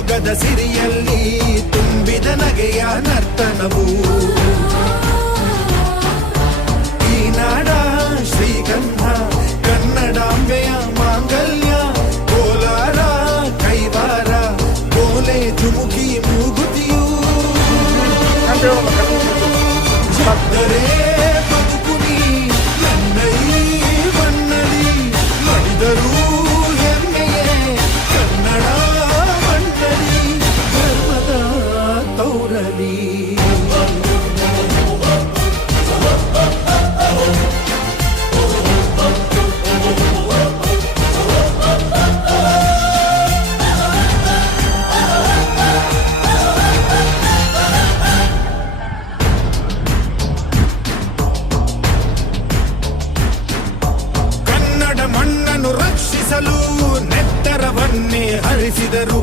ಯೋಗದ ಸಿರಿಯಲ್ಲಿ ತುಂಬಿದ ನಗೆಯ ನರ್ತನವು ಈ ನಾಡ ಶ್ರೀಗಂಧ ಕನ್ನಡಾಂಬೆಯ ಮಾಂಗಲ್ಯ ಕೋಲಾರ ಕೈವಾರ ಕೋಲೆ ಜುಮುಕಿ ಮೂಗುತಿಯು ಭಕ್ತರೇ ಬದುಕುನಿ ನನ್ನೈ ಮನ್ನಡಿ ಮಡಿದರು ಹೆಮ್ಮೆಯೇ ಕನ್ನಡ ಮನ್ನಡಿ ಧರ್ಮದ ತೌರಲಿ ಮಣ್ಣನ್ನು ರಕ್ಷಿಸಲು ನೆತ್ತರವನ್ನೇ ಹರಿಸಿದರು